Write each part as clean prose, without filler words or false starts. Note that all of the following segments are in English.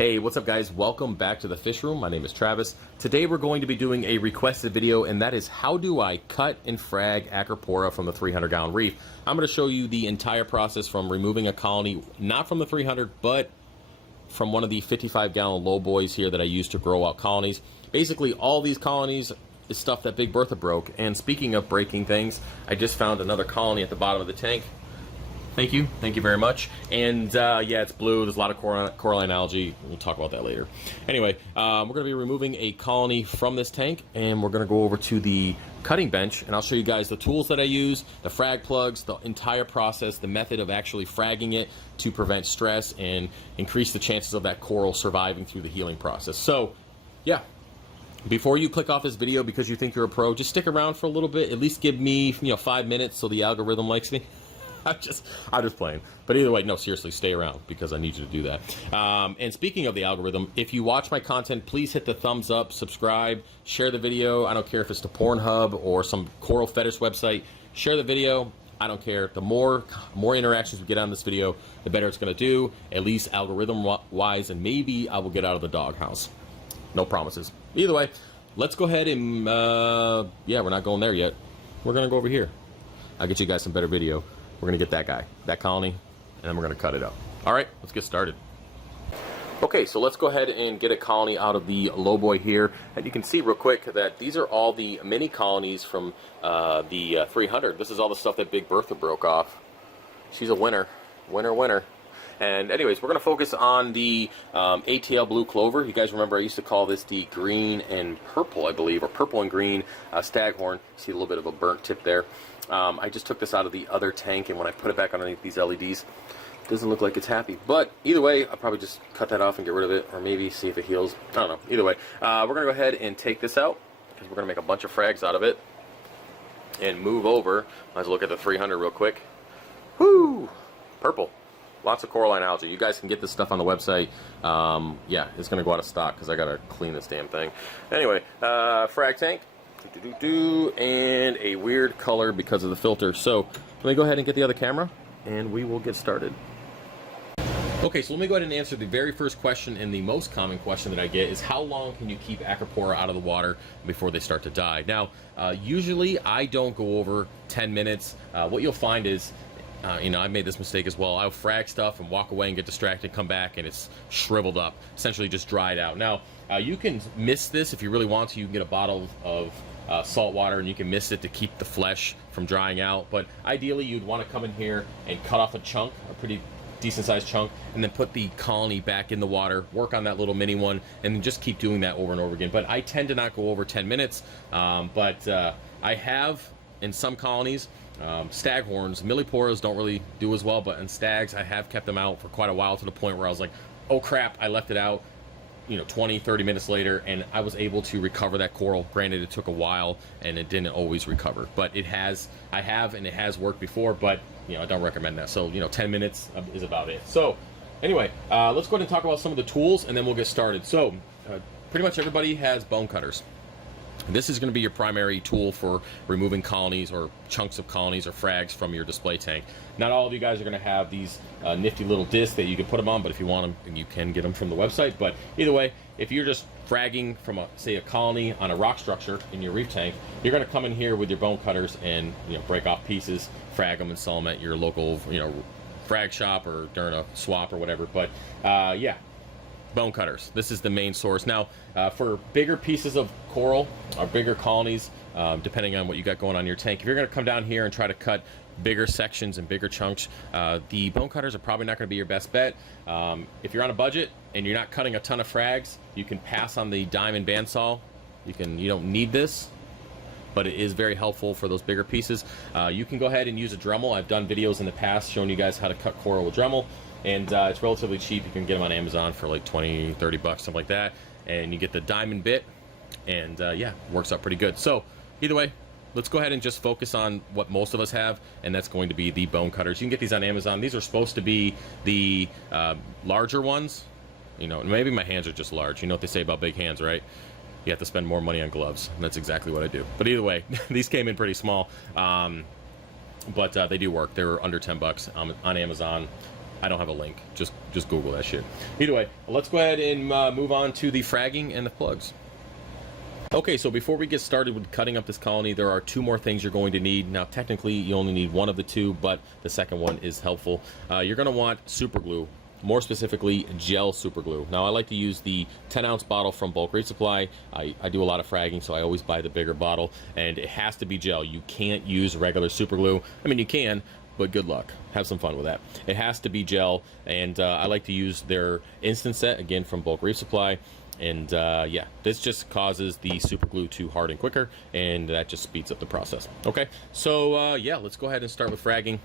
Hey, what's up guys? Welcome back to the Fish Room. My name is Travis. Today we're going to be doing a requested video, and that is how do I cut and frag Acropora from the 300-gallon reef. I'm going to show you the entire process from removing a colony, not from the 300, but from one of the 55-gallon low boys here that I use to grow out colonies. Basically, all these colonies is stuff that Big Bertha broke. And speaking of breaking things, I just found another colony at the bottom of the tank. Thank you very much. And yeah, it's blue. There's a lot of coralline algae. We'll talk about that later. Anyway, we're going to be removing a colony from this tank, and we're going to go over to the cutting bench, and I'll show you guys the tools that I use, the frag plugs, the entire process, the method of actually fragging it to prevent stress and increase the chances of that coral surviving through the healing process. So, yeah. Before you click off this video because you think you're a pro, just stick around for a little bit. At least give me 5 minutes so the algorithm likes me. I'm just playing. But either way, no, seriously, stay around because I need you to do that. And speaking of the algorithm, if you watch my content, please hit the thumbs up, subscribe, share the video. I don't care if it's to Pornhub or some coral fetish website. Share the video. I don't care. The more interactions we get on this video, the better it's going to do, at least algorithm-wise, and maybe I will get out of the doghouse. No promises. Either way, let's go ahead and, yeah, we're not going there yet. We're going to go over here. I'll get you guys some better video. We're going to get that guy, that colony, and then we're going to cut it up. All right, let's get started. Okay, so let's go ahead and get a colony out of the low boy here. And you can see real quick that these are all the mini colonies from the 300. This is all the stuff that Big Bertha broke off. She's a winner. Winner. And anyways, we're going to focus on the ATL blue clover. You guys remember I used to call this the green and purple, I believe, or purple and green staghorn. See a little bit of a burnt tip there. I just took this out of the other tank, and when I put it back underneath these LEDs, it doesn't look like it's happy. But either way, I'll probably just cut that off and get rid of it, or maybe see if it heals. I don't know. Either way, we're going to go ahead and take this out, because we're going to make a bunch of frags out of it, and move over. Let's look at the 300 real quick. Whoo! Purple. Lots of coralline algae. You guys can get this stuff on the website. Yeah, it's going to go out of stock, because I got to clean this damn thing. Anyway, frag tank. And a weird color because of the filter. So let me go ahead and get the other camera and we will get started. Okay, so let me go ahead and answer the very first question, and the most common question that I get is how long can you keep Acropora out of the water before they start to die? Now, usually I don't go over 10 minutes. What you'll find is I made this mistake as well. I'll frag stuff and walk away and get distracted, come back, and it's shriveled up, essentially just dried out. Now, you can mist this if you really want to. You can get a bottle of salt water and you can mist it to keep the flesh from drying out. But ideally, you'd want to come in here and cut off a chunk, a pretty decent sized chunk, and then put the colony back in the water, work on that little mini one, and then just keep doing that over and over again. But I tend to not go over 10 minutes, but I have, in some colonies, staghorns. Milliporas don't really do as well, but in stags, I have kept them out for quite a while, to the point where I was like, oh crap, I left it out 20-30 minutes later, and I was able to recover that coral. Granted, it took a while and it didn't always recover, but it has worked before. But I don't recommend that. So 10 minutes is about it. So anyway, let's go ahead and talk about some of the tools, and then we'll get started. So pretty much everybody has bone cutters. This is going to be your primary tool for removing colonies or chunks of colonies or frags from your display tank. Not all of you guys are going to have these nifty little discs that you can put them on, but if you want them, you can get them from the website. But either way, if you're just fragging from say a colony on a rock structure in your reef tank, you're going to come in here with your bone cutters and break off pieces, frag them, and sell them at your local frag shop or during a swap or whatever. But yeah. Bone cutters. This is the main source. Now, for bigger pieces of coral or bigger colonies, depending on what you got going on in your tank, if you're going to come down here and try to cut bigger sections and bigger chunks, the bone cutters are probably not going to be your best bet. If you're on a budget and you're not cutting a ton of frags, you can pass on the diamond bandsaw. You don't need this, but it is very helpful for those bigger pieces. You can go ahead and use a Dremel. I've done videos in the past showing you guys how to cut coral with Dremel. And it's relatively cheap. You can get them on Amazon for like 20, 30 bucks, something like that. And you get the diamond bit, and yeah, works out pretty good. So either way, let's go ahead and just focus on what most of us have, and that's going to be the bone cutters. You can get these on Amazon. These are supposed to be the larger ones. Maybe my hands are just large. You know what they say about big hands, right? You have to spend more money on gloves. And that's exactly what I do. But either way, these came in pretty small. But they do work. They're under 10 bucks on Amazon. I don't have a link. Just Google that shit. Either way, let's go ahead and move on to the fragging and the plugs. Okay, so before we get started with cutting up this colony, there are 2 more things you're going to need. Now, technically, you only need 1 of the 2, but the second one is helpful. You're going to want super glue, more specifically, gel super glue. Now, I like to use the 10-ounce bottle from Bulk Reef Supply. I do a lot of fragging, so I always buy the bigger bottle, and it has to be gel. You can't use regular super glue. I mean, you can, but good luck. Have some fun with that. It has to be gel, and I like to use their insta-set, again, from Bulk Reef Supply. And yeah, this just causes the super glue to harden quicker, and that just speeds up the process. Okay, so yeah, let's go ahead and start with fragging.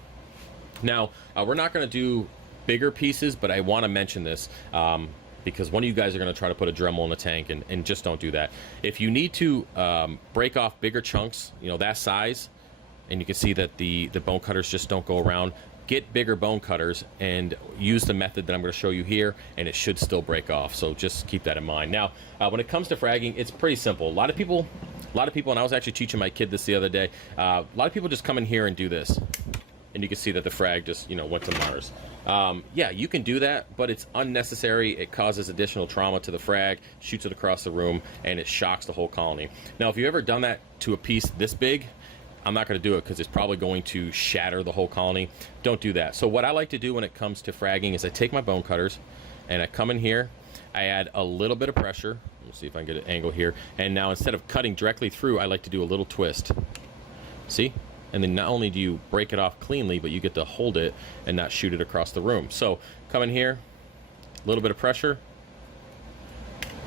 Now, we're not going to do bigger pieces, but I want to mention this because one of you guys are going to try to put a Dremel in a tank, and just don't do that. If you need to break off bigger chunks, you know, that size, and you can see that the bone cutters just don't go around, get bigger bone cutters and use the method that I'm going to show you here, and it should still break off. So just keep that in mind. Now, when it comes to fragging, it's pretty simple. A lot of people, and I was actually teaching my kid this the other day, a lot of people just come in here and do this, and you can see that the frag just, you know, went to Mars. Yeah, you can do that, but it's unnecessary. It causes additional trauma to the frag, shoots it across the room, and it shocks the whole colony. Now, if you've ever done that to a piece this big, I'm not going to do it because it's probably going to shatter the whole colony. Don't do that. So what I like to do when it comes to fragging is I take my bone cutters and I come in here, I add a little bit of pressure. Let me see if I can get an angle here. And now instead of cutting directly through, I like to do a little twist. See? And then not only do you break it off cleanly, but you get to hold it and not shoot it across the room. So come in here, a little bit of pressure,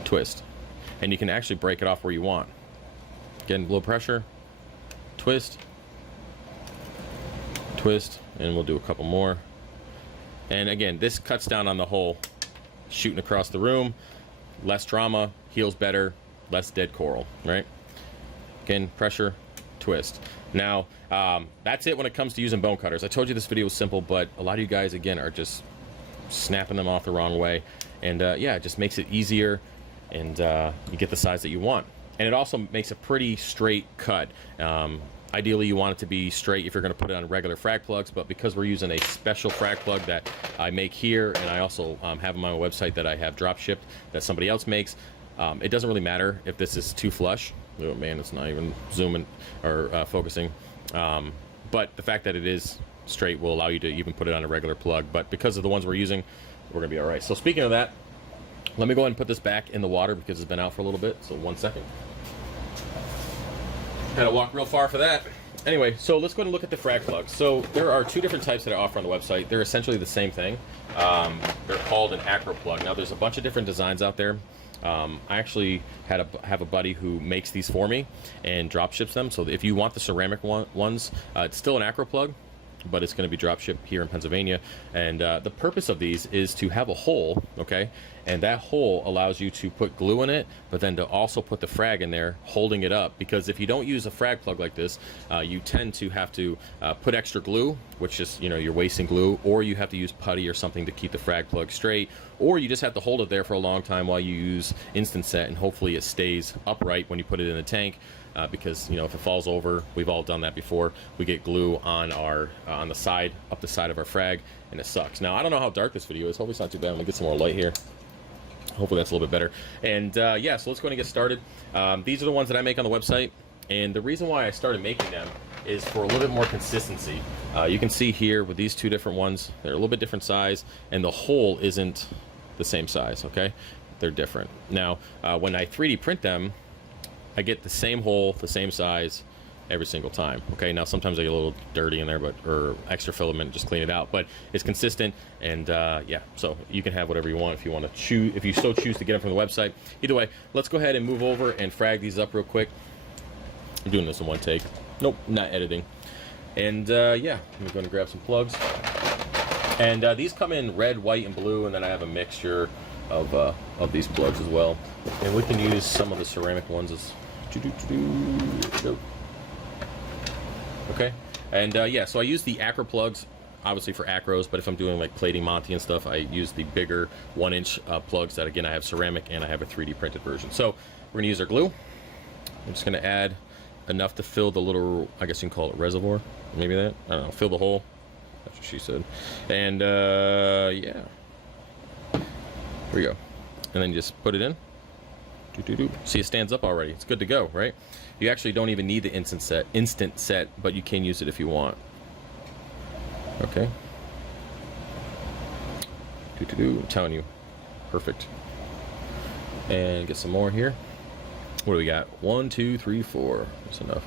twist. And you can actually break it off where you want. Again, a little pressure, twist, twist, and we'll do a couple more. And again, this cuts down on the whole shooting across the room. Less trauma, heals better, less dead coral, right? Again, pressure, twist. Now, that's it when it comes to using bone cutters. I told you this video was simple, but a lot of you guys, again, are just snapping them off the wrong way. And yeah, it just makes it easier, and you get the size that you want. And it also makes a pretty straight cut. Ideally, you want it to be straight if you're going to put it on regular frag plugs, but because we're using a special frag plug that I make here, and I also have on my website that I have drop shipped that somebody else makes, it doesn't really matter if this is too flush. Oh man, it's not even zooming or focusing. But the fact that it is straight will allow you to even put it on a regular plug. But because of the ones we're using, we're going to be all right. So speaking of that, let me go ahead and put this back in the water because it's been out for a little bit. So 1 second. Had to walk real far for that. Anyway, so let's go ahead and look at the frag plugs. So there are 2 different types that I offer on the website. They're essentially the same thing. They're called an acro plug. Now there's a bunch of different designs out there. I actually have a buddy who makes these for me and drop ships them. So if you want the ceramic ones, it's still an acro plug, but it's going to be drop shipped here in Pennsylvania. And the purpose of these is to have a hole, okay? And that hole allows you to put glue in it, but then to also put the frag in there, holding it up. Because if you don't use a frag plug like this, you tend to have to put extra glue, which is, you know, you're wasting glue, or you have to use putty or something to keep the frag plug straight, or you just have to hold it there for a long time while you use insta-set, and hopefully it stays upright when you put it in the tank. Because, you know, if it falls over, we've all done that before, we get glue on our on the side, up the side of our frag, and it sucks. Now, I don't know how dark this video is. Hopefully it's not too bad. I'm gonna get some more light here. Hopefully that's a little bit better. And yeah, so let's go ahead and get started. These are the ones that I make on the website, and the reason why I started making them is for a little bit more consistency. You can see here with these 2 different ones, they're a little bit different size, and the hole isn't the same size, okay? They're different. Now, when I 3D print them, I get the same hole, the same size every single time. Okay, now sometimes I get a little dirty in there, or extra filament, just clean it out. But it's consistent, and yeah, so you can have whatever you want if you want to choose, if you so choose to get them from the website. Either way, let's go ahead and move over and frag these up real quick. I'm doing this in 1 take. Nope, not editing. And yeah, I'm going to grab some plugs. And these come in red, white, and blue, and then I have a mixture of these plugs as well. And we can use some of the ceramic ones as okay. And yeah, so I use the acro plugs obviously for acros, but if I'm doing like plating Monty and stuff, I use the bigger 1-inch plugs that, again, I have ceramic and I have a 3D printed version. So we're gonna use our glue. I'm just gonna add enough to fill the little, I guess you can call it reservoir, maybe that, I don't know, fill the hole That's what she said. And yeah, here we go. And then you just put it in. See, it stands up already. It's good to go, right? You actually don't even need the instant set, but you can use it if you want. Okay. I'm telling you, perfect. And get some more here. What do we got? 1, 2, 3, 4. That's enough.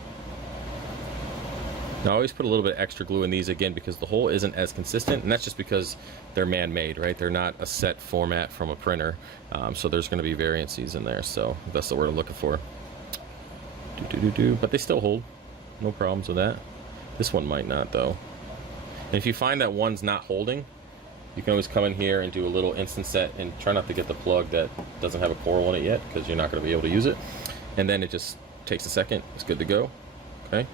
Now I always put a little bit extra glue in these again because the hole isn't as consistent, and that's just because they're man-made, right? They're not a set format from a printer, so there's going to be variances in there. So that's the word I'm looking for. But they still hold, no problems with that. This one might not though. And if you find that one's not holding, you can always come in here and do a little instant set and try not to get the plug that doesn't have a coral in it yet, because you're not going to be able to use it. And then it just takes a second. It's good to go. Okay.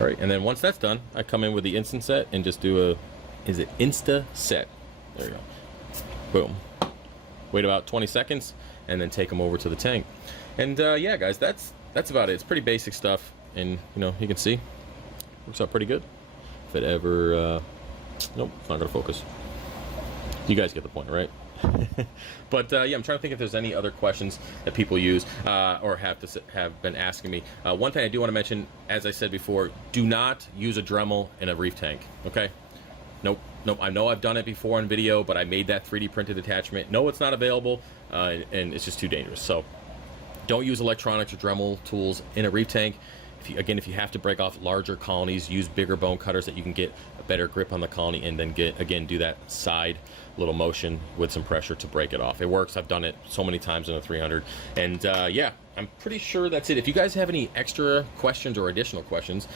All right, and then once that's done, I come in with the instant set and just do a, is it insta-set? There you go. Boom. Wait about 20 seconds and then take them over to the tank. And yeah, guys, that's about it. It's pretty basic stuff, and you know, you can see works out pretty good. If it ever nope, it's not gonna focus. You guys get the point, right? But yeah, I'm trying to think if there's any other questions that people use or have been asking me. One thing I do want to mention, as I said before, do not use a Dremel in a reef tank. Okay? Nope. I know I've done it before on video, but I made that 3D printed attachment. No, it's not available, and it's just too dangerous. So don't use electronics or Dremel tools in a reef tank. If you have to break off larger colonies, use bigger bone cutters that you can get a better grip on the colony, and then do that side little motion with some pressure to break it off. It works. I've done it so many times in a 300. And yeah, I'm pretty sure that's it. If you guys have any extra questions or additional questions,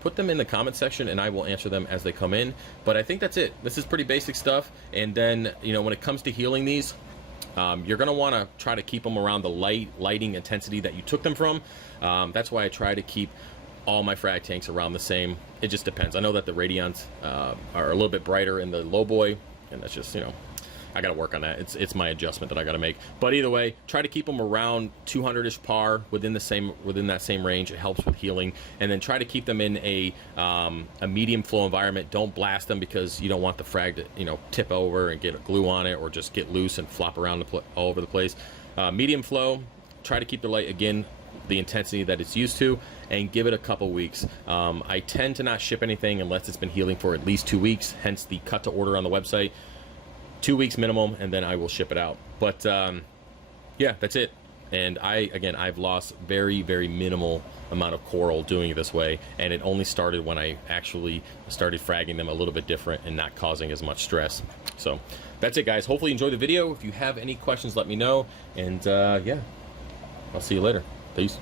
put them in the comment section and I will answer them as they come in. But I think that's it. This is pretty basic stuff. And then, you know, when it comes to healing these, you're going to want to try to keep them around the lighting intensity that you took them from. That's why I try to keep all my frag tanks around the same. It just depends. I know that the Radions are a little bit brighter in the low boy, and that's just, you know, I got to work on that. It's my adjustment that I got to make. But either way, try to keep them around 200-ish par within that same range. It helps with healing. And then try to keep them in a medium flow environment. Don't blast them, because you don't want the frag to, you know, tip over and get glue on it, or just get loose and flop around all over the place. Medium flow. Try to keep the light, again, the intensity that it's used to, and give it a couple weeks. I tend to not ship anything unless it's been healing for at least 2 weeks, hence the cut to order on the website. 2 weeks minimum, and then I will ship it out. But yeah, that's it. And I've lost very, very minimal amount of coral doing it this way, and it only started when I actually started fragging them a little bit different and not causing as much stress. So that's it, guys. Hopefully you enjoyed the video. If you have any questions, let me know. And yeah, I'll see you later. Peace.